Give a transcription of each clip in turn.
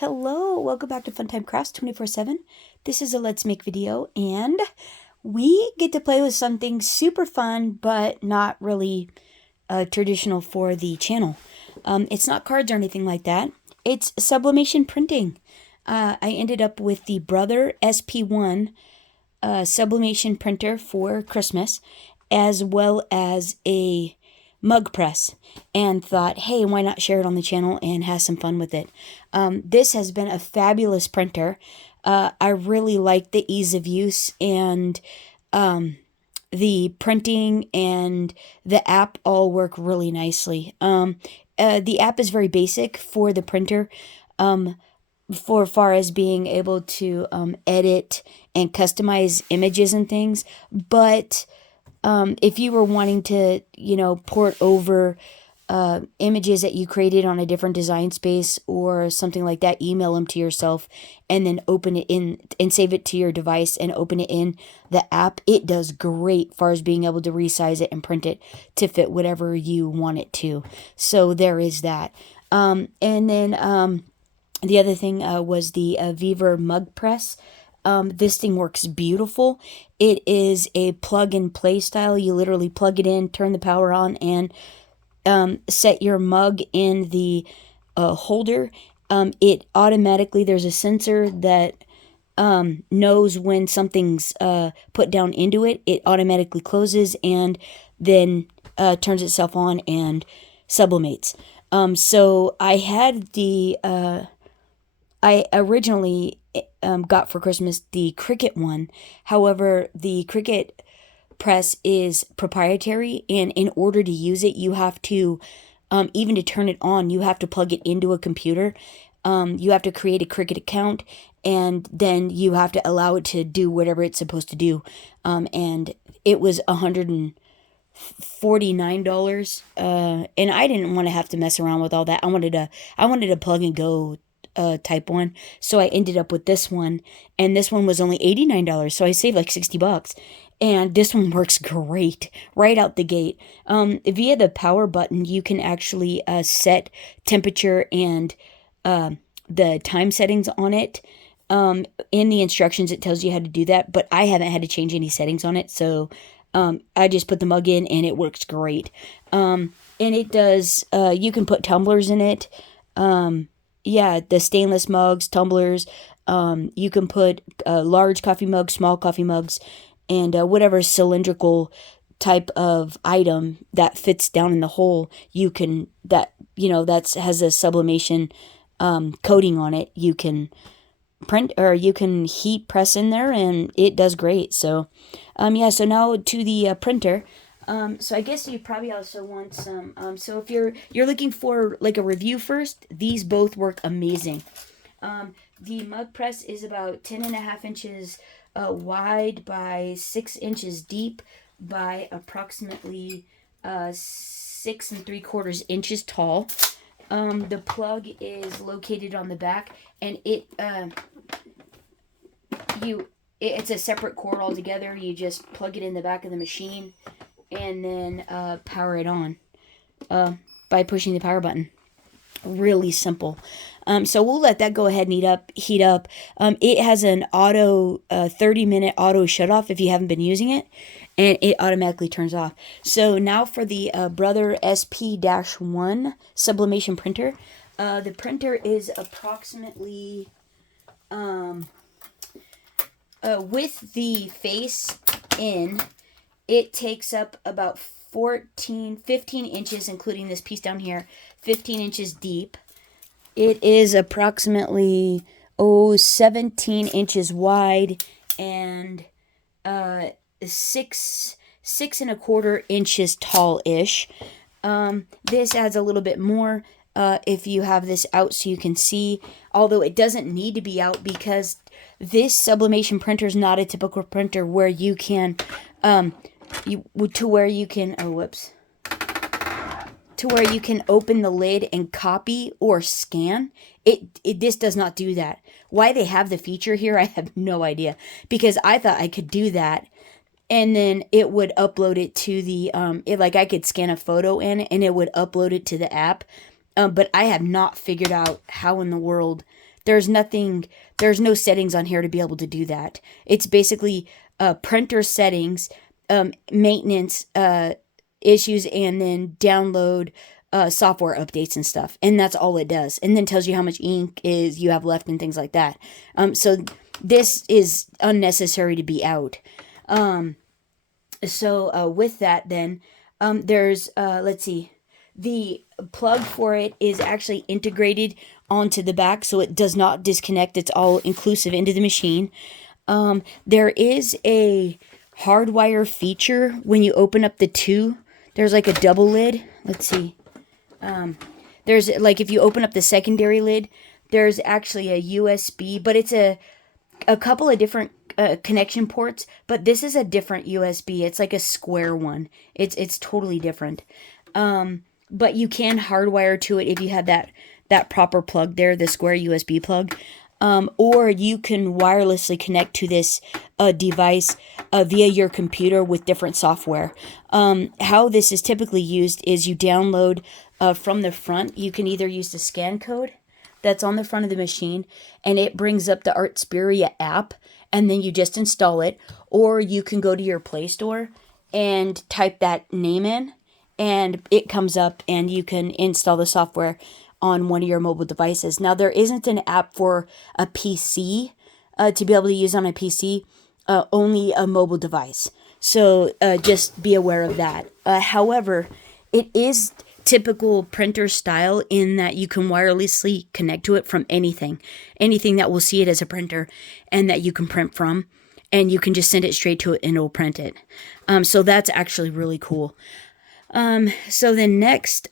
Hello, welcome back to Funtime Crafts 24/7. This is a Let's Make video, and we get to play with something super fun, but not really traditional for the channel. It's not cards or anything like that. It's sublimation printing. I ended up with the Brother SP1 sublimation printer for Christmas, as well as a mug press, and thought, hey, why not share it on the channel and have some fun with it. This has been a fabulous printer. I really like the ease of use, and the printing and the app all work really nicely. The app is very basic for the printer, for far as being able to edit and customize images and things, but if you were wanting to, port over images that you created on a different design space or something like that, email them to yourself and then open it in and save it to your device and open it in the app, it does great far as being able to resize it and print it to fit whatever you want it to. So there is that. And then the other thing was the Vevor mug press. This thing works beautiful. It is a plug and play style. You literally plug it in, turn the power on, and set your mug in the holder. It automatically, there's a sensor that knows when something's put down into it. It automatically closes and then turns itself on and sublimates. So I had I originally got for Christmas the Cricut one. However, the Cricut press is proprietary, and in order to use it, you have to, even to turn it on, you have to plug it into a computer. You have to create a Cricut account, and then you have to allow it to do whatever it's supposed to do. And it was $149, and I didn't want to have to mess around with all that. I wanted a plug and go type one, so I ended up with this one, and this one was only $89, so I saved like $60, and this one works great right out the gate. Via the power button, you can actually set temperature and the time settings on it. In the instructions, it tells you how to do that, but I haven't had to change any settings on it, so I just put the mug in, and it works great. And it does, you can put tumblers in it. Yeah, the stainless mugs, tumblers. You can put large coffee mugs, small coffee mugs, and whatever cylindrical type of item that fits down in the hole. You can that has a sublimation coating on it. You can print, or you can heat press in there, and it does great. So, yeah. So now to the printer. So I guess you probably also want some, so if you're looking for like a review first, these both work amazing. The mug press is about 10.5 inches wide by 6 inches deep by approximately 6 3/4 inches tall. The plug is located on the back, and it's a separate cord altogether. You just plug it in the back of the machine and then power it on by pushing the power button. Really simple. So we'll let that go ahead and heat up. It has an auto 30-minute auto shut off if you haven't been using it, and it automatically turns off. So now for the Brother SP-1 sublimation printer. The printer is approximately with the face in, it takes up about 15 inches, including this piece down here, 15 inches deep. It is approximately 17 inches wide and 6 1/4 inches tall-ish. This adds a little bit more if you have this out so you can see, although it doesn't need to be out, because this sublimation printer is not a typical printer where you can to where you can open the lid and copy or scan. This does not do that. Why they have the feature here, I have no idea, because I thought I could do that, and then it would upload it to the like I could scan a photo in, and it would upload it to the app. But I have not figured out how in the world there's no settings on here to be able to do that. It's basically printer settings, maintenance issues, and then download software updates and stuff. And that's all it does. And then tells you how much ink you have left and things like that. So this is unnecessary to be out. With that then, there's, let's see, the plug for it is actually integrated onto the back, so it does not disconnect. It's all inclusive into the machine. There is a hardwire feature when you open up the two. There's like a double lid. Let's see. There's like, if you open up the secondary lid, there's actually a USB, but it's a couple of different connection ports, but this is a different USB. It's like a square one. It's totally different. But you can hardwire to it if you have that proper plug there, the square USB plug. Or you can wirelessly connect to this device via your computer with different software. How this is typically used is you download from the front. You can either use the scan code that's on the front of the machine, and it brings up the Artspira app, and then you just install it. Or you can go to your Play Store and type that name in, and it comes up, and you can install the software on one of your mobile devices. Now, there isn't an app for a PC to be able to use on a PC, only a mobile device. So just be aware of that. However, it is typical printer style in that you can wirelessly connect to it from anything that will see it as a printer and that you can print from, and you can just send it straight to it and it'll print it. So that's actually really cool. So then next,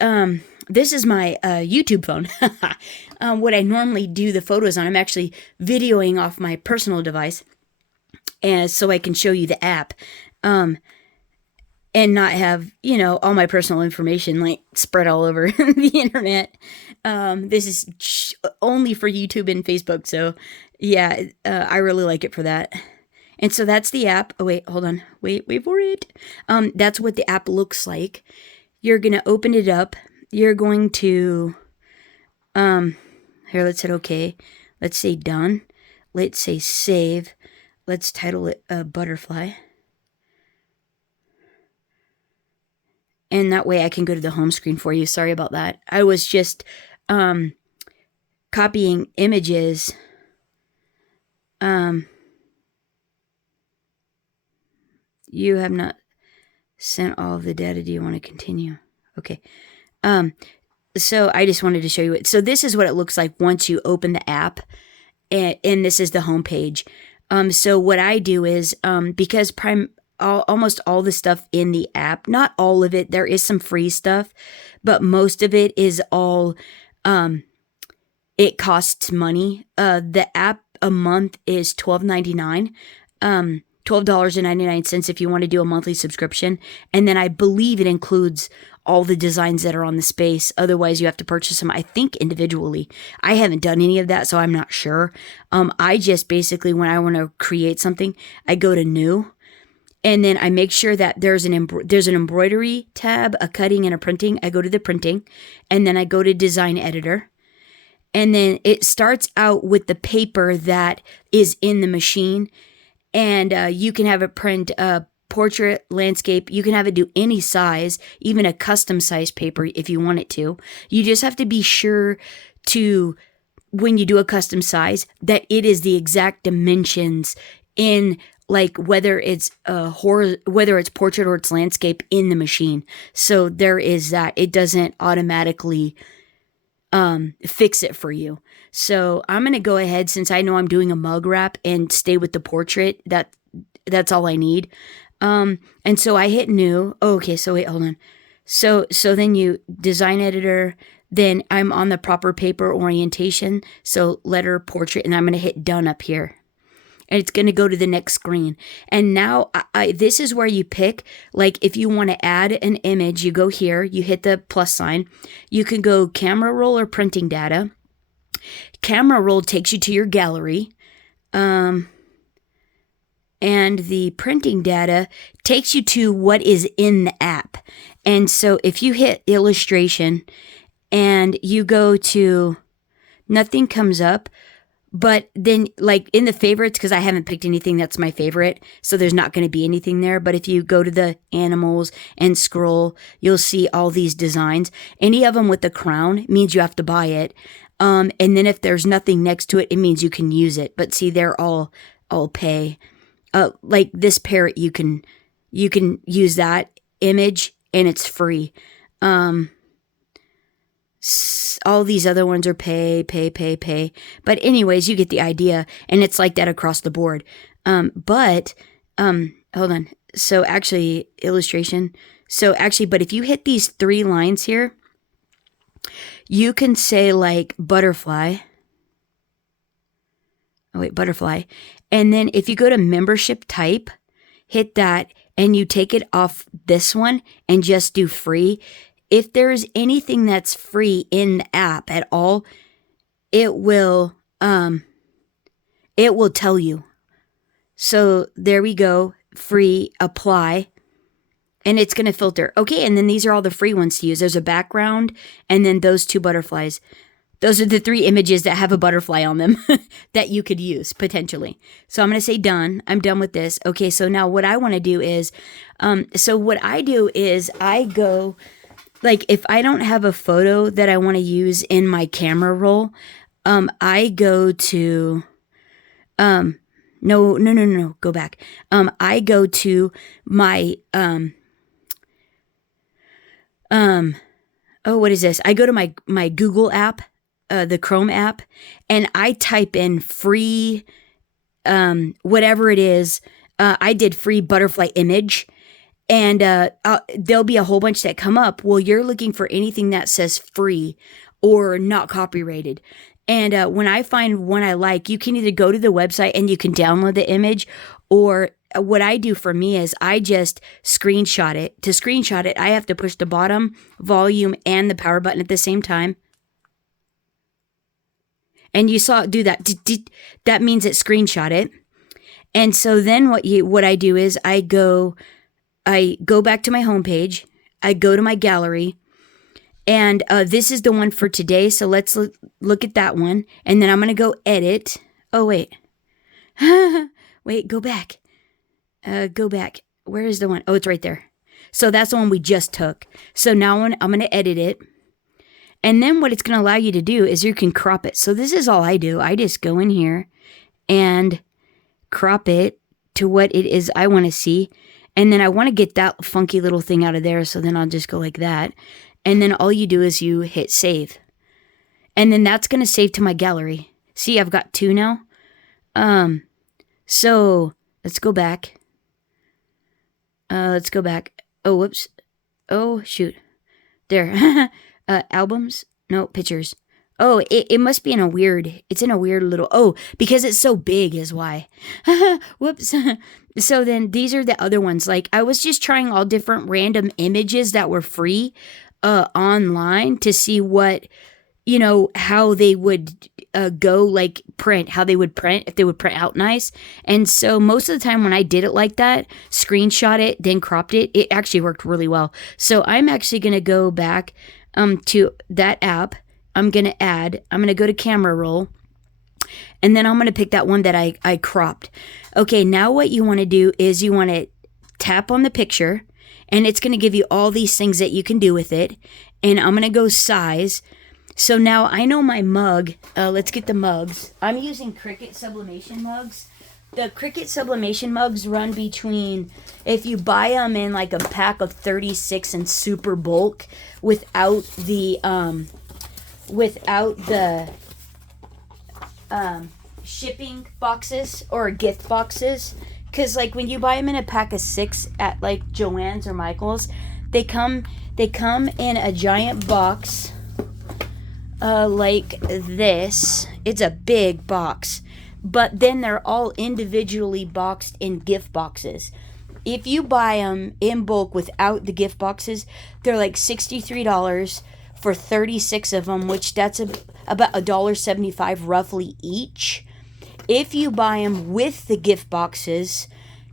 this is my YouTube phone. What I normally do the photos on, I'm actually videoing off my personal device, and so I can show you the app, and not have, all my personal information like spread all over the internet. This is only for YouTube and Facebook, so yeah, I really like it for that. And so that's the app. Oh, wait, hold on. Wait for it. That's what the app looks like. You're going to open it up. You're going to, here, let's hit OK. Let's say done. Let's say save. Let's title it Butterfly. And that way I can go to the home screen for you. Sorry about that. I was just copying images. You have not sent all of the data. Do you want to continue? Okay. So I just wanted to show you it. So this is what it looks like once you open the app, and this is the home page. So what I do is, because almost all the stuff in the app, not all of it, there is some free stuff, but most of it is all, it costs money. The app a month is $12.99. $12.99 if you want to do a monthly subscription. And then I believe it includes all the designs that are on the space. Otherwise, you have to purchase them, I think, individually. I haven't done any of that, so I'm not sure. I just basically, when I want to create something, I go to new. And then I make sure that there's an embroidery tab, a cutting, and a printing. I go to the printing. And then I go to design editor. And then it starts out with the paper that is in the machine. And you can have it print portrait, landscape. You can have it do any size, even a custom size paper if you want it to. You just have to be sure to, when you do a custom size, that it is the exact dimensions in, like, whether it's portrait or it's landscape in the machine. So there is that. It doesn't automatically fix it for you. So I'm going to go ahead, since I know I'm doing a mug wrap, and stay with the portrait. That's all I need. And so I hit new. Oh, okay. So wait, hold on. So then you design editor, then I'm on the proper paper orientation. So letter, portrait, and I'm going to hit done up here. And it's going to go to the next screen. And now this is where you pick, like, if you want to add an image, you go here, you hit the plus sign. You can go camera roll or printing data. Camera roll takes you to your gallery. And the printing data takes you to what is in the app. And so if you hit illustration and you go to, nothing comes up. But then, like in the favorites, because I haven't picked anything that's my favorite, so there's not going to be anything there. But if you go to the animals and scroll, you'll see all these designs. Any of them with the crown means you have to buy it. And then if there's nothing next to it, it means you can use it. But see, they're all pay. Like this parrot, you can use that image and it's free. All these other ones are pay. But anyways, you get the idea. And it's like that across the board. Hold on. So actually, illustration. So actually, but if you hit these 3 lines here, you can say like butterfly. Oh wait, butterfly. And then if you go to membership type, hit that and you take it off this one and just do free. If there's anything that's free in the app at all, it will tell you. So there we go, free, apply, and it's going to filter. Okay, and then these are all the free ones to use. There's a background and then those 2 butterflies. Those are the 3 images that have a butterfly on them that you could use potentially. So I'm going to say done. I'm done with this. Okay, so now what I want to do is, I go, like if I don't have a photo that I want to use in my camera roll, I go to, no, go back. I go to my, what is this? I go to my Google app, the Chrome app, and I type in free, whatever it is. I did free butterfly image, and there'll be a whole bunch that come up. Well, you're looking for anything that says free or not copyrighted. And when I find one I like, you can either go to the website and you can download the image, or what I do for me is I just screenshot it. To screenshot it, I have to push the bottom, volume, and the power button at the same time. And you saw it do that. That means it screenshot it. And so then what I do is I go back to my homepage. I go to my gallery. And this is the one for today. So let's look at that one. And then I'm going to go edit. Oh, wait. Wait, go back. Go back. Where is the one? Oh, it's right there. So that's the one we just took. So now I'm going to edit it. And then what it's going to allow you to do is you can crop it. So this is all I do. I just go in here and crop it to what it is I want to see. And then I want to get that funky little thing out of there. So then I'll just go like that. And then all you do is you hit save. And then that's going to save to my gallery. See, I've got 2 now. So let's go back. Let's go back. Oh, whoops. Oh, shoot. There. Albums? No, pictures. Oh, it must be in a weird, it's in a weird little, oh, because it's so big is why. Whoops. So then these are the other ones. Like I was just trying all different random images that were free online to see what, how they would go like print, how they would print, if they would print out nice. And so most of the time when I did it like that, screenshot it, then cropped it, it actually worked really well. So I'm actually going to go back to that app. I'm going to go to camera roll, and then I'm going to pick that one that I cropped. Okay, now what you want to do is you want to tap on the picture, and it's going to give you all these things that you can do with it. And I'm going to go size. So now I know my mug. Let's get the mugs. I'm using Cricut sublimation mugs. The Cricut sublimation mugs run between, if you buy them in like a pack of 36 in super bulk without the shipping boxes or gift boxes, because like when you buy them in a pack of 6 at like Joann's or Michael's, they come in a giant box like this. It's a big box. But then they're all individually boxed in gift boxes. If you buy them in bulk without the gift boxes, they're like $63 for 36 of them, which that's about $1.75 roughly each. If you buy them with the gift boxes,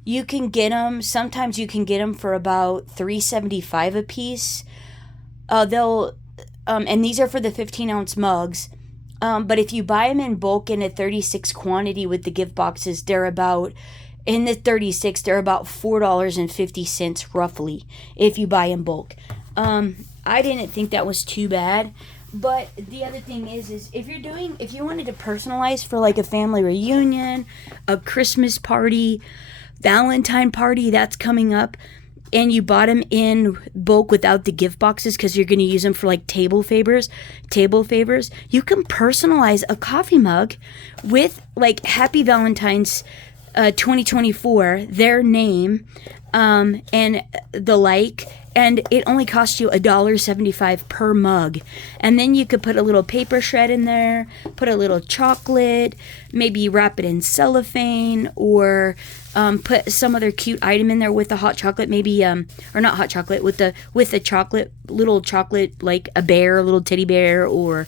you can get them, sometimes you can get them for about $3.75 a piece. And these are for the 15-ounce mugs. But if you buy them in bulk in a 36 quantity with the gift boxes, they're about, in the 36, they're about $4.50 roughly if you buy in bulk. I didn't think that was too bad. But the other thing is if you wanted to personalize for like a family reunion, a Christmas party, Valentine party that's coming up, and you bought them in bulk without the gift boxes because you're going to use them for like table favors, you can personalize a coffee mug with like Happy Valentine's 2024, their name, and the like, and it only costs you $1.75 per mug. And then you could put a little paper shred in there, put a little chocolate, maybe wrap it in cellophane, or put some other cute item in there with the hot chocolate, maybe or not hot chocolate, with the chocolate, little chocolate, like a bear, a little teddy bear, or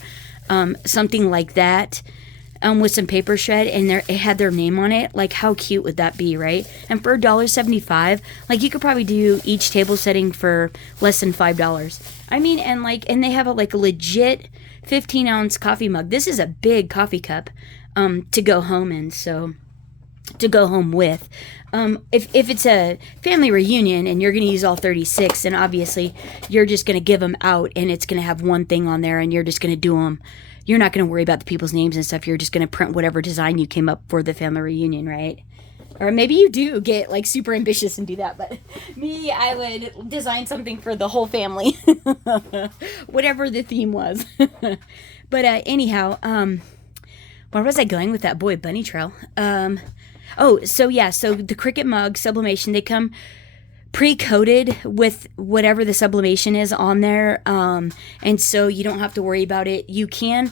something like that. With some paper shred, and it had their name on it. Like, how cute would that be, right? And for $1.75, like, you could probably do each table setting for less than $5. I mean, and they have a legit 15-ounce coffee mug. This is a big coffee cup to go home in, so to go home with. If it's a family reunion and you're going to use all 36, then obviously you're just going to give them out, and it's going to have one thing on there, and you're just going to do them. You're not going to worry about the people's names and stuff. You're just going to print whatever design you came up for the family reunion, right? Or maybe you do get like super ambitious and do that. But me, I would design something for the whole family. Whatever the theme was. But anyhow, where was I going with that boy bunny trail? So the Cricut mug, sublimation, they come pre-coated with whatever the sublimation is on there, and so you don't have to worry about it. You can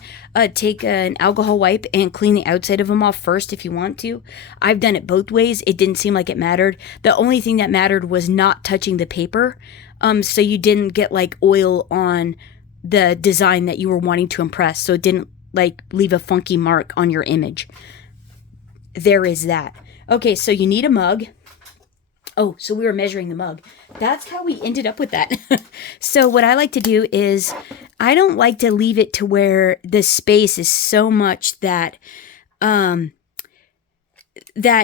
take an alcohol wipe and clean the outside of them off first if you want to. I've done it both ways. It didn't seem like it mattered. The only thing that mattered was not touching the paper, so you didn't get like oil on the design that you were wanting to impress, so it didn't like leave a funky mark on your image. There is that. Okay, so you need a mug. Oh, so we were measuring the mug. That's how we ended up with that. So what I like to do is I don't like to leave it to where the space is so much that that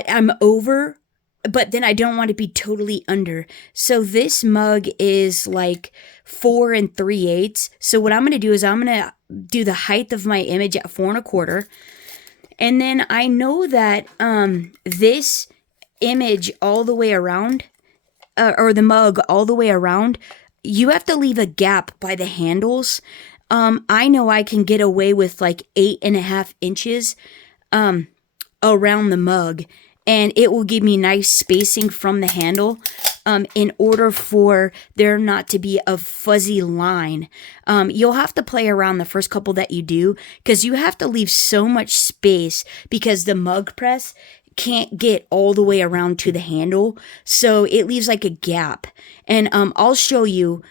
I'm over, but then I don't want to be totally under. So this mug is like 4 3/8. So what I'm going to do is I'm going to do the height of my image at 4 1/4. And then I know that this image all the way around, or the mug all the way around, you have to leave a gap by the handles. I know I can get away with like 8.5 inches around the mug, and it will give me nice spacing from the handle in order for there not to be a fuzzy line. You'll have to play around the first couple that you do, because you have to leave so much space because the mug press can't get all the way around to the handle, so it leaves like a gap. And I'll show you,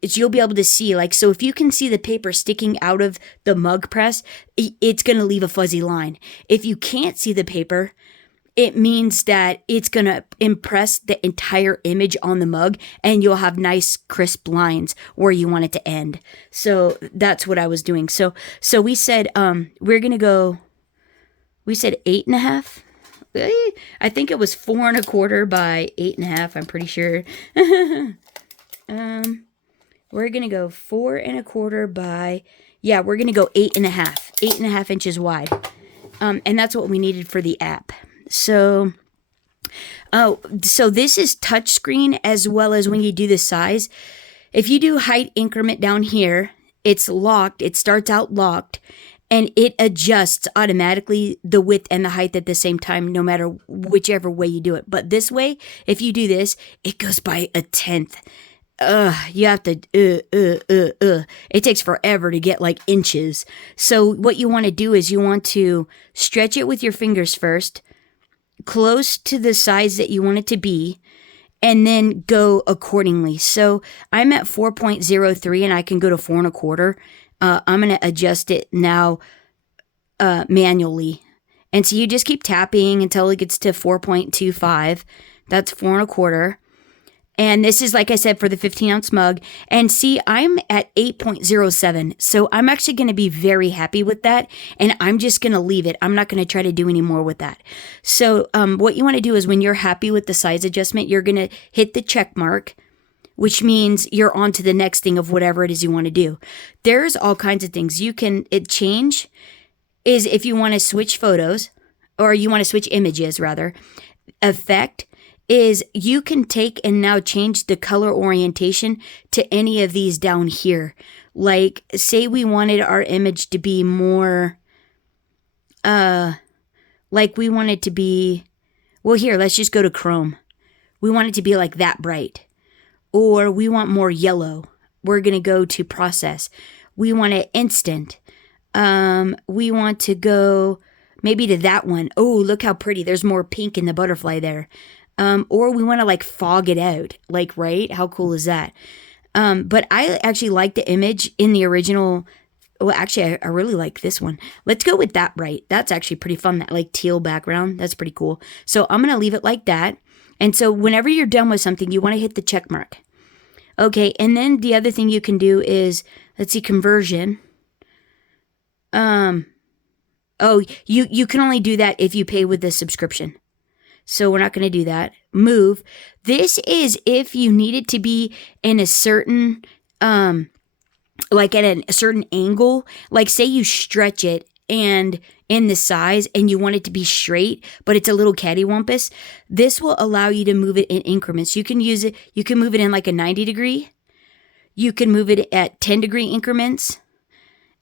you'll be able to see, like, so if you can see the paper sticking out of the mug press, it's going to leave a fuzzy line. If you can't see the paper, it means that it's going to impress the entire image on the mug, and you'll have nice crisp lines where you want it to end. So that's what I was doing. So we said we're going to go, we said 8.5. I think it was 4 1/4 by 8.5. I'm pretty sure. We're gonna go 4 1/4 by, we're gonna go 8.5. 8.5 inches wide. And that's what we needed for the app. So this is touchscreen as well as when you do the size. If you do height increment down here, it's locked. It starts out locked. And it adjusts automatically the width and the height at the same time, no matter whichever way you do it. But this way, if you do this, it goes by 1/10. You have to, It takes forever to get like inches. So what you want to do is you want to stretch it with your fingers first, close to the size that you want it to be, and then go accordingly. So I'm at 4.03 and I can go to 4 1/4. I'm going to adjust it now manually. And so you just keep tapping until it gets to 4.25. That's 4 1/4. And this is, like I said, for the 15-ounce mug. And see, I'm at 8.07. So I'm actually going to be very happy with that. And I'm just going to leave it. I'm not going to try to do any more with that. So what you want to do is when you're happy with the size adjustment, you're going to hit the check mark, which means you're on to the next thing of whatever it is you want to do. There's all kinds of things. Change is if you want to switch photos, or you want to switch images rather. Effect is you can take and now change the color orientation to any of these down here. Like, say we wanted our image to be more, like we want it to be, well, here, let's just go to Chrome. We want it to be like that bright. Or we want more yellow. We're going to go to process. We want it instant. We want to go maybe to that one. Oh, look how pretty. There's more pink in the butterfly there. Or we want to like fog it out. Like, right? How cool is that? But I actually like the image in the original. Well, actually, I really like this one. Let's go with that bright. That's actually pretty fun. That like teal background. That's pretty cool. So I'm going to leave it like that. And so whenever you're done with something, you want to hit the check mark. Okay. And then the other thing you can do is, let's see, conversion. Oh, you can only do that if you pay with the subscription. So we're not going to do that. Move. This is if you need it to be in a certain, like at a certain angle. Like say you stretch it and in the size and you want it to be straight, but it's a little cattywampus. This will allow you to move it in increments. You can use it. You can move it in like a 90 degree. You can move it at 10 degree increments.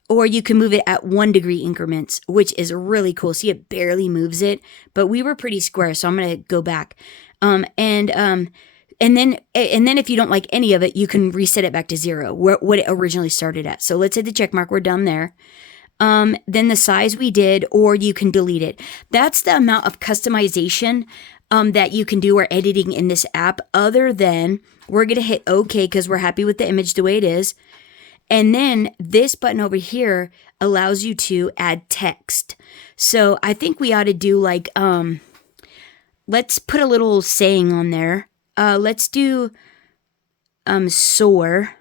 Or you can move it at 1 degree increments, which is really cool. See, it barely moves it, but we were pretty square, so I'm going to go back. And then if you don't like any of it, you can reset it back to 0, what it originally started at. So let's hit the check mark. We're done there. Then the size we did, or you can delete it. That's the amount of customization that you can do or editing in this app, other than we're going to hit OK because we're happy with the image the way it is. And then this button over here allows you to add text. So I think we ought to do like, let's put a little saying on there. Let's do soar.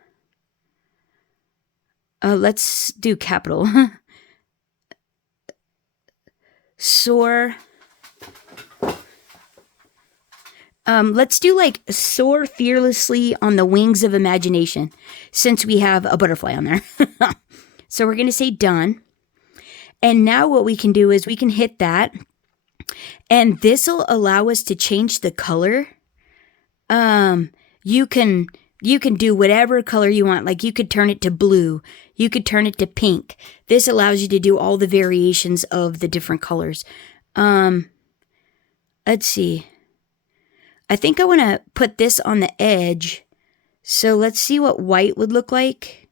Let's do capital. Soar. Let's do like soar fearlessly on the wings of imagination, since we have a butterfly on there. So we're going to say done. And now what we can do is we can hit that. And this will allow us to change the color. You can do whatever color you want. Like you could turn it to blue. You could turn it to pink. This allows you to do all the variations of the different colors. Let's see. I think I want to put this on the edge. So let's see what white would look like.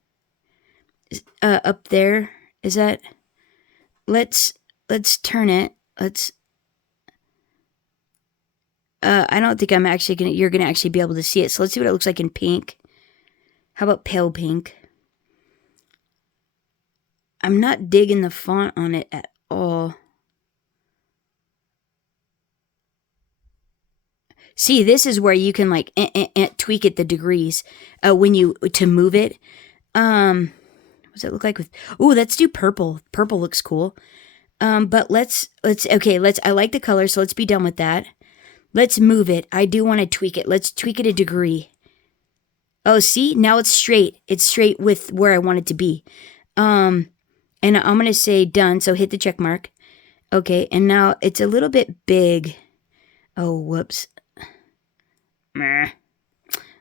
Up there. Is that... Let's turn it. I don't think you're gonna actually be able to see it. So let's see what it looks like in pink. How about pale pink? I'm not digging the font on it at all. See, this is where you can like tweak it the degrees to move it. What does it look like with? Ooh, let's do purple. Purple looks cool. But I like the color, so let's be done with that. Let's move it. I do want to tweak it. Let's tweak it a degree. Oh, see, now it's straight. It's straight with where I want it to be. And I'm gonna say done. So hit the check mark. Okay, and now it's a little bit big. Oh, whoops.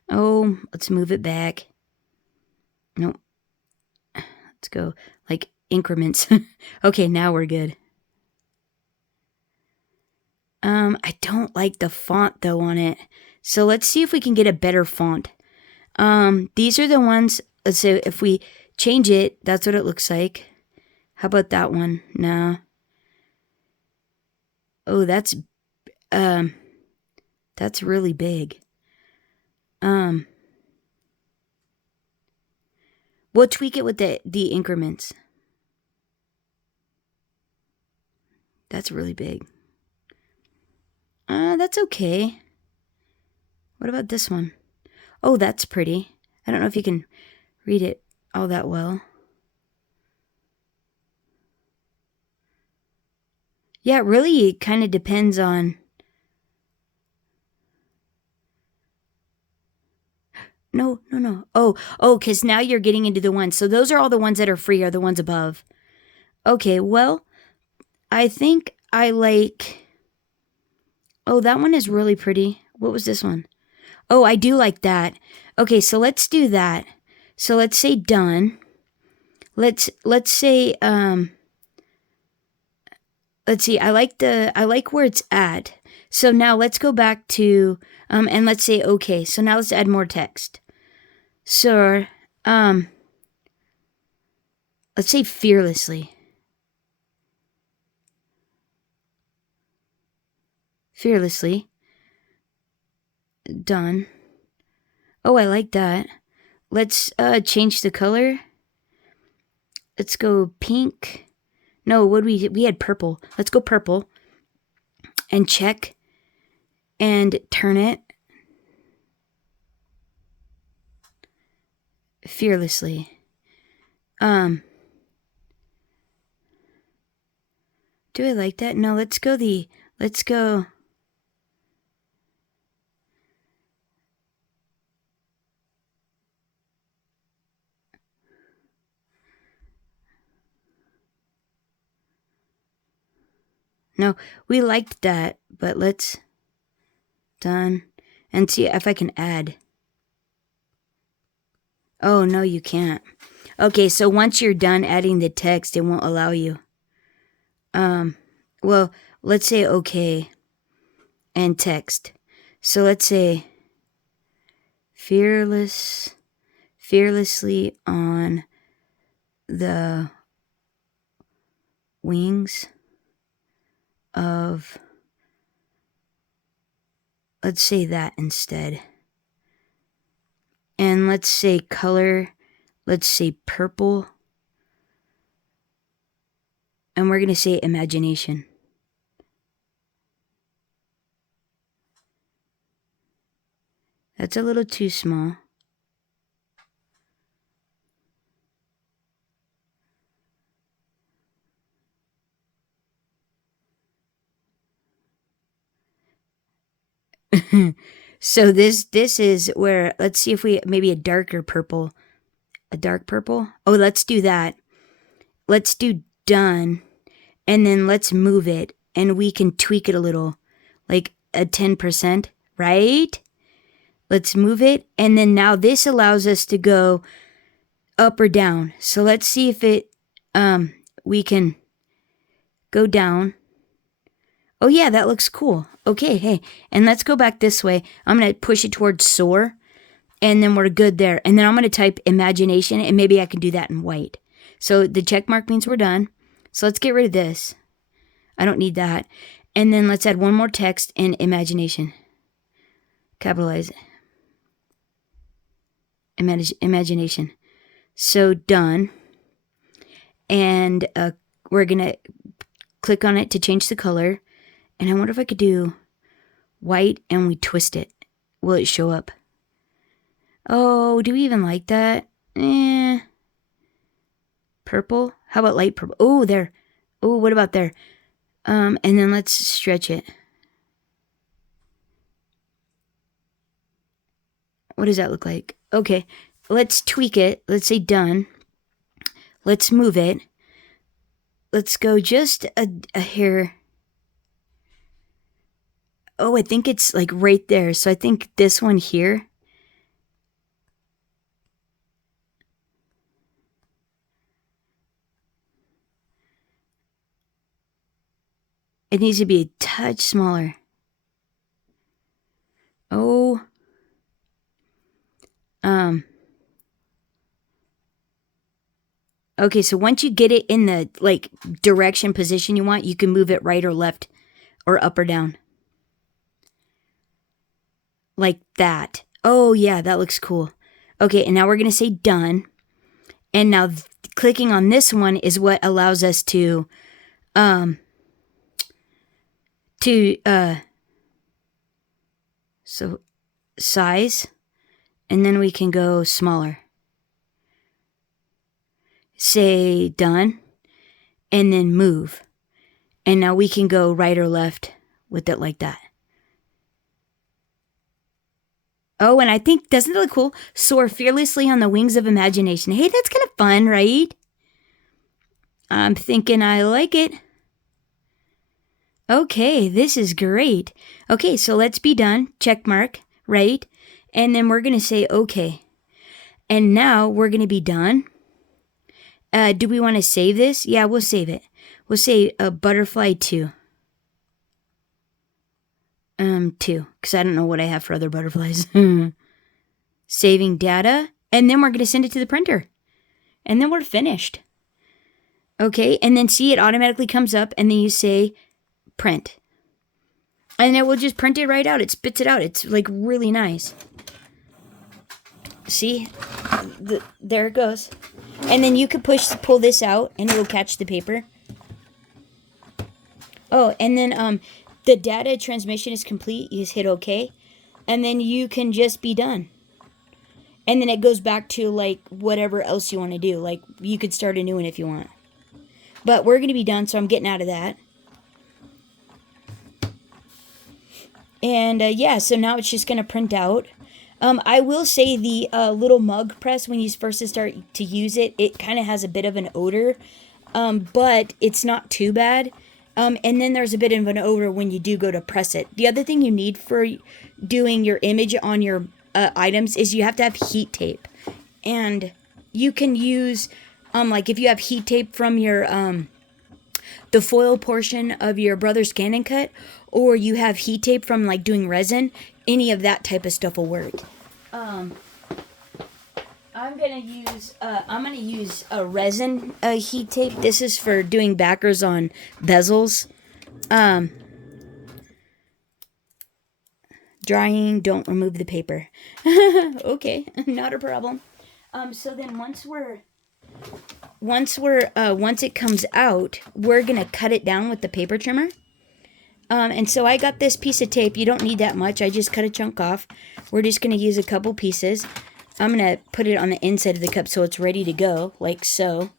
Oh, let's move it back. Nope. Let's go like increments. Okay, now we're good. I don't like the font though on it. So let's see if we can get a better font. These are the ones. Let's say if we change it, that's what it looks like. How about that one? No. Oh, that's really big. We'll tweak it with the increments. That's really big. That's okay. What about this one? Oh, that's pretty. I don't know if you can read it all that well. Yeah, it really kind of depends on... No. Oh, because now you're getting into the ones. So those are all the ones that are free, are the ones above. Okay, well, I think I like... Oh, that one is really pretty. What was this one? Oh, I do like that. Okay, so let's do that. So let's say done. Let's say let's see. I like where it's at. So now let's go back to and let's say okay. So now let's add more text. So let's say fearlessly. Fearlessly. Done. Oh, I like that. Let's change the color. Let's go pink. No, what we had purple. Let's go purple. And check. And turn it. Fearlessly. Do I like that? No, let's go. No, we liked that, but let's done and see if I can add. Oh, no, you can't. Okay, so once you're done adding the text, it won't allow you. Well, let's say okay and text. So let's say fearlessly on the wings of, let's say that instead. And let's say color, let's say purple. And we're going to say imagination. That's a little too small. So this is where, let's see if we, maybe a darker purple. A dark purple? Oh, let's do that. Let's do done. And then let's move it. And we can tweak it a little. Like a 10%, right? Let's move it. And then now this allows us to go up or down. So let's see if it, we can go down. Oh yeah, that looks cool. Okay, hey, and let's go back this way. I'm going to push it towards soar, and then we're good there. And then I'm going to type imagination, and maybe I can do that in white. So the check mark means we're done. So let's get rid of this. I don't need that. And then let's add one more text and imagination. Capitalize imagination. So done. And we're going to click on it to change the color. And I wonder if I could do white and we twist it. Will it show up? Oh, do we even like that? Purple? How about light purple? Oh, there. Oh, what about there? And then let's stretch it. What does that look like? Okay, let's tweak it. Let's say done. Let's move it. Let's go just a hair. Oh, I think it's like right there. So I think this one here. It needs to be a touch smaller. Oh. Okay, so once you get it in the like direction position you want, you can move it right or left or up or down. Like that. Oh yeah, that looks cool. Okay, and now we're going to say done. And now clicking on this one is what allows us to so size, And then we can go smaller. Say done. And then move. And now we can go right or left with it like that. Oh, and I think, doesn't it look cool? Soar fearlessly on the wings of imagination. Hey, that's kind of fun, right? I'm thinking I like it. Okay, this is great. Okay, so let's be done. Check mark, right? And then we're going to say okay. And now we're going to be done. Do we want to save this? Yeah, we'll save it. We'll say butterfly 2. 2, because I don't know what I have for other butterflies. Saving data, and then we're going to send it to the printer. And then we're finished. Okay, and then see, it automatically comes up, and then you say print. And it will just print it right out. It spits it out. It's like really nice. See? There it goes. And then you could pull this out, and it'll catch the paper. Oh, and then the data transmission is complete. You just hit OK. And then you can just be done. And then it goes back to, like, whatever else you want to do. Like, you could start a new one if you want. But we're going to be done, so I'm getting out of that. And, yeah, so now it's just going to print out. I will say the little mug press, when you first start to use it, it kind of has a bit of an odor. But it's not too bad. And then there's a bit of an odor when you do go to press it. The other thing you need for doing your image on your items is you have to have heat tape. And you can use, like if you have heat tape from your, the foil portion of your Brother's Scan and Cut, or you have heat tape from like doing resin, any of that type of stuff will work. I'm gonna use a resin heat tape. This is for doing backers on bezels. Drying, don't remove the paper. Okay, not a problem. So then once it comes out, we're gonna cut it down with the paper trimmer. And so I got this piece of tape. You don't need that much. I just cut a chunk off. We're just gonna use a couple pieces. I'm going to put it on the inside of the cup so it's ready to go, like so.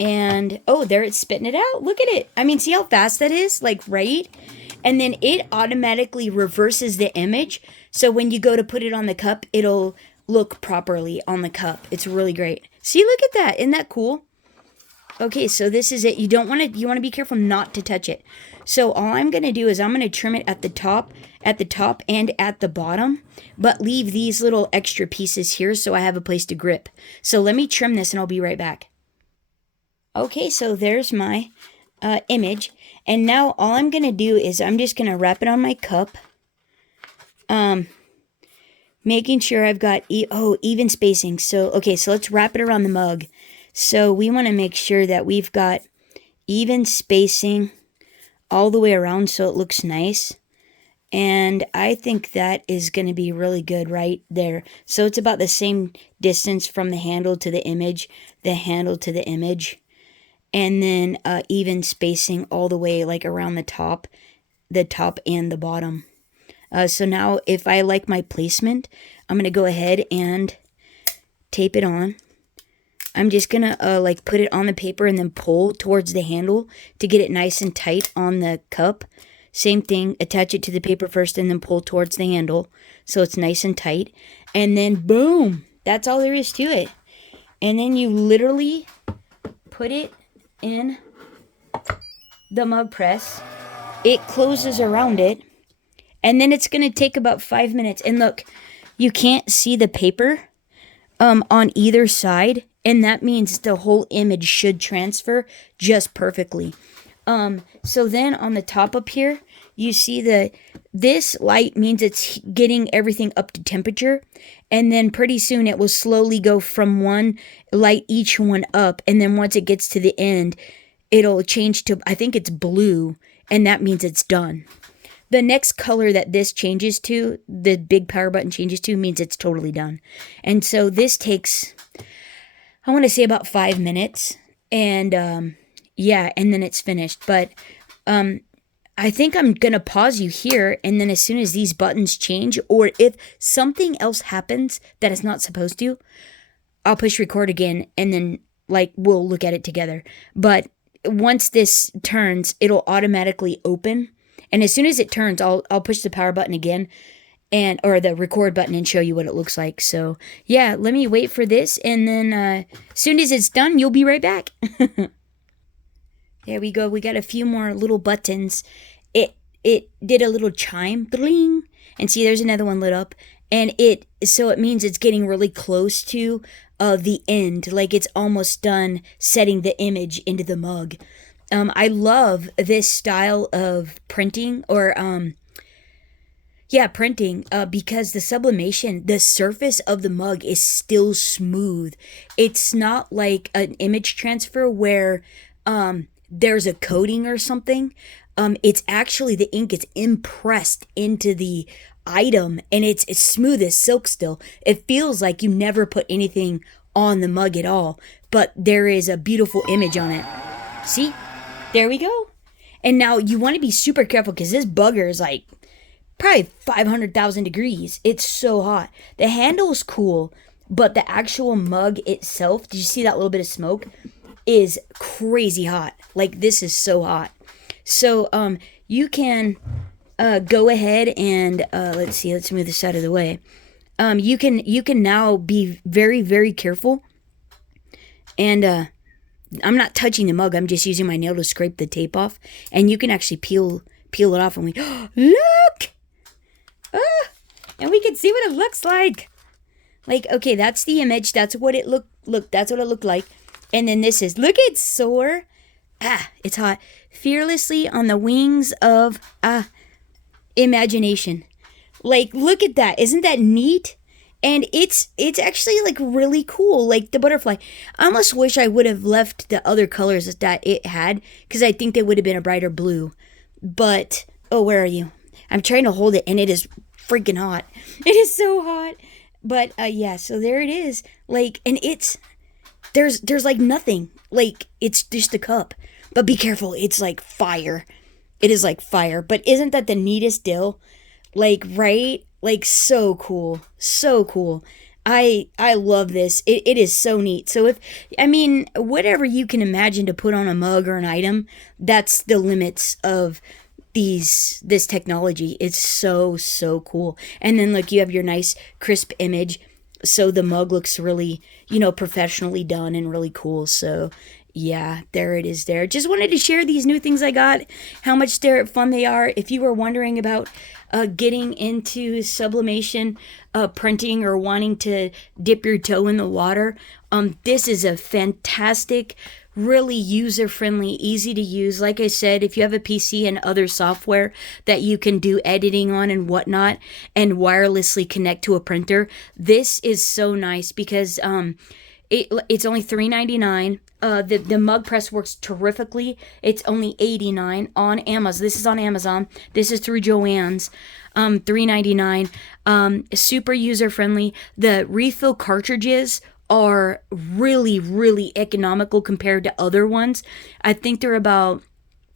And, oh, there it's spitting it out. Look at it. I mean, see how fast that is? Like, right? And then it automatically reverses the image. So when you go to put it on the cup, it'll look properly on the cup. It's really great. See, look at that. Isn't that cool? Okay, so this is it. You want to be careful not to touch it. So all I'm going to do is I'm going to trim it at the top and at the bottom, but leave these little extra pieces here so I have a place to grip. So let me trim this and I'll be right back. Okay, so there's my image. And now all I'm going to do is I'm just going to wrap it on my cup. Making sure I've got even spacing. So, okay, so let's wrap it around the mug. So we want to make sure that we've got even spacing all the way around so it looks nice. And I think that is going to be really good right there. So it's about the same distance from the handle to the image, and then even spacing all the way like around the top and the bottom. So now if I like my placement, I'm going to go ahead and tape it on. I'm just going to like put it on the paper and then pull towards the handle to get it nice and tight on the cup. Same thing, attach it to the paper first and then pull towards the handle so it's nice and tight. And then boom, that's all there is to it. And then you literally put it in the mug press. It closes around it. And then it's going to take about 5 minutes. And look, you can't see the paper on either side. And that means the whole image should transfer just perfectly. So then on the top up here, you see this light means it's getting everything up to temperature. And then pretty soon it will slowly go from one light each one up. And then once it gets to the end, it'll change to, I think it's blue. And that means it's done. The next color that this changes to, the big power button changes to, means it's totally done. And so this takes, I want to say about 5 minutes. And yeah, and then it's finished. But I think I'm going to pause you here, and then as soon as these buttons change, or if something else happens that is not supposed to, I'll push record again, and then, like, we'll look at it together. But once this turns, it'll automatically open, and as soon as it turns, I'll push the power button again, or the record button, and show you what it looks like. So, yeah, let me wait for this, and then as soon as it's done, you'll be right back. There we go. We got a few more little buttons. It did a little chime, bling, and see, there's another one lit up, and so it means it's getting really close to the end, like it's almost done setting the image into the mug. I love this style of printing, or printing, because the sublimation, the surface of the mug is still smooth. It's not like an image transfer where there's a coating or something. It's actually, the ink is impressed into the item, and it's smooth as silk still. It feels like you never put anything on the mug at all, but there is a beautiful image on it. See? There we go. And now you want to be super careful, because this bugger is like probably 500,000 degrees. It's so hot. The handle is cool, but the actual mug itself, did you see that little bit of smoke? Is crazy hot. Like, this is so hot. So you can go ahead and let's move this out of the way. You can now be very, very careful, and I'm not touching the mug. I'm just using my nail to scrape the tape off, and you can actually peel it off, and look, and we can see what it looks like. Like, okay, that's the image. That's what it looked. That's what it looked like. And then this is, look, it's sore. It's hot. Fearlessly on the wings of imagination. Like, look at that. Isn't that neat? And it's actually, like, really cool. Like, the butterfly. I almost wish I would have left the other colors that it had, because I think they would have been a brighter blue. But, oh, where are you? I'm trying to hold it, and it is freaking hot. It is so hot. But, yeah, so there it is. Like, and there's like nothing. Like, it's just a cup. But be careful, it's like fire. It is like fire. But isn't that the neatest deal? Like, right? Like, so cool. So cool. I love this. It is so neat. So whatever you can imagine to put on a mug or an item, that's the limits of this technology. It's so, so cool. And then, look, you have your nice crisp image. So the mug looks really, professionally done and really cool. So, yeah, there it is there. Just wanted to share these new things I got, how much fun they are. If you were wondering about getting into sublimation printing, or wanting to dip your toe in the water, this is a fantastic, really user-friendly, easy to use. Like I said, if you have a PC and other software that you can do editing on and whatnot, and wirelessly connect to a printer, this is so nice, because it's only $3.99. The mug press works terrifically. It's only $89 on Amazon. This is on Amazon. This is through Joann's. $3.99. Super user friendly. The refill cartridges are really, really economical compared to other ones. I think they're about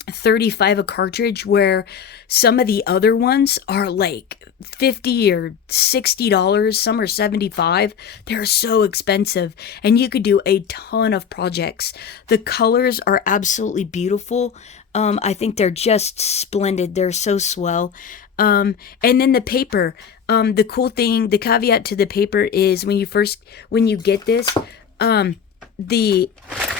$35 a cartridge, where some of the other ones are like $50 or $60. Some are $75. They're so expensive, and you could do a ton of projects. The colors are absolutely beautiful. I think they're just splendid. They're so swell. And then the paper. The cool thing, the caveat to the paper is when you get this,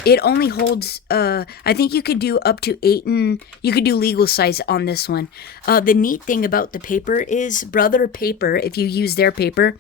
it only holds, I think you could do up to 8, and you could do legal size on this one. The neat thing about the paper is Brother Paper, if you use their paper,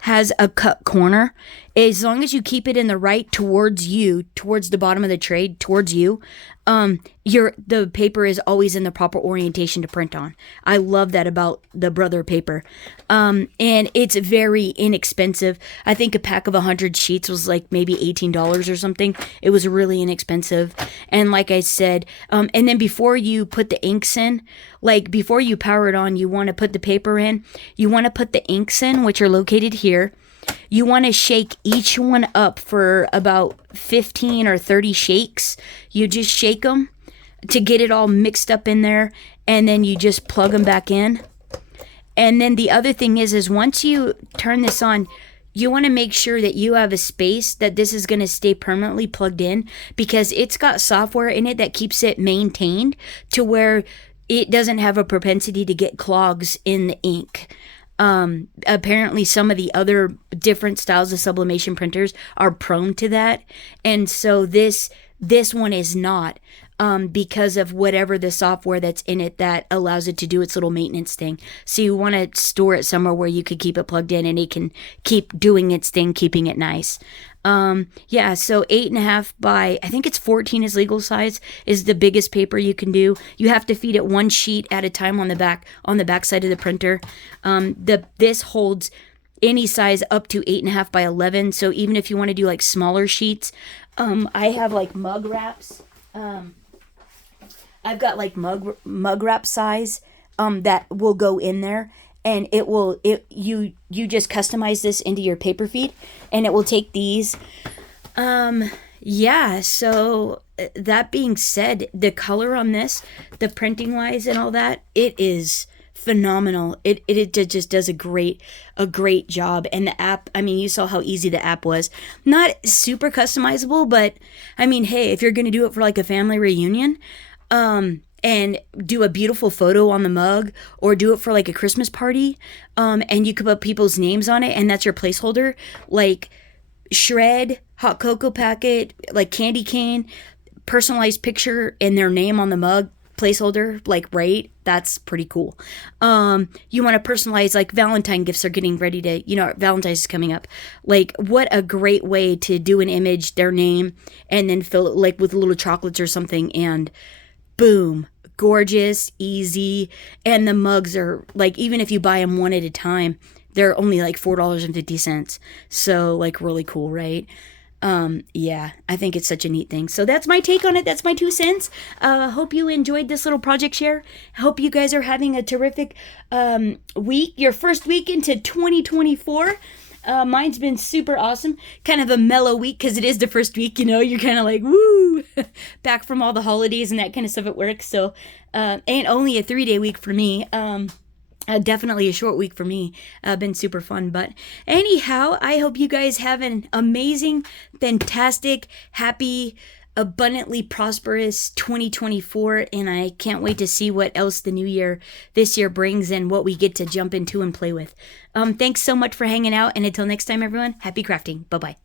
has a cut corner. As long as you keep it in the right towards the bottom of the tray, towards you, the paper is always in the proper orientation to print on. I love that about the Brother Paper. And it's very inexpensive. I think a pack of 100 sheets was like maybe $18 or something. It was really inexpensive. And like I said, and then before you put the inks in, like before you power it on, you want to put the paper in. You want to put the inks in, which are located here. You want to shake each one up for about 15 or 30 shakes. You just shake them to get it all mixed up in there, and then you just plug them back in. And then the other thing is once you turn this on, you want to make sure that you have a space that this is going to stay permanently plugged in, because it's got software in it that keeps it maintained to where it doesn't have a propensity to get clogs in the ink. Apparently some of the other different styles of sublimation printers are prone to that. And so this one is not. Because of whatever the software that's in it that allows it to do its little maintenance thing. So you want to store it somewhere where you could keep it plugged in and it can keep doing its thing, keeping it nice. Yeah, so 8.5 by, I think it's 14 is legal size, is the biggest paper you can do. You have to feed it one sheet at a time on the back side of the printer. This holds any size up to 8.5 by 11. So even if you want to do like smaller sheets, I have like mug wraps. I've got like mug wrap size that will go in there, and you just customize this into your paper feed, and it will take these. Yeah, so that being said, the color on this, the printing wise and all that, it is phenomenal. It just does a great job. And the app, I mean, you saw how easy the app was. Not super customizable, but I mean, hey, if you're going to do it for like a family reunion, and do a beautiful photo on the mug, or do it for like a Christmas party, and you could put people's names on it, and that's your placeholder, like shred, hot cocoa packet, like candy cane, personalized picture and their name on the mug, placeholder, like, right? That's pretty cool. You want to personalize, like Valentine gifts are getting ready to, Valentine's is coming up. Like, what a great way to do an image, their name, and then fill it like with little chocolates or something, and boom, gorgeous, easy. And the mugs are like, even if you buy them one at a time, they're only like $4.50. So like really cool, right? Yeah, I think it's such a neat thing. So that's my take on it. That's my 2 cents. Hope you enjoyed this little project share. Hope you guys are having a terrific week, your first week into 2024. Mine's been super awesome. Kind of a mellow week because it is the first week, you're kind of like, woo, back from all the holidays and that kind of stuff at work. So, and only a 3-day week for me. Definitely a short week for me. Been super fun. But anyhow, I hope you guys have an amazing, fantastic, happy, abundantly prosperous 2024, and I can't wait to see what else this year brings and what we get to jump into and play with. Thanks so much for hanging out, and until next time, everyone, happy crafting. Bye-bye.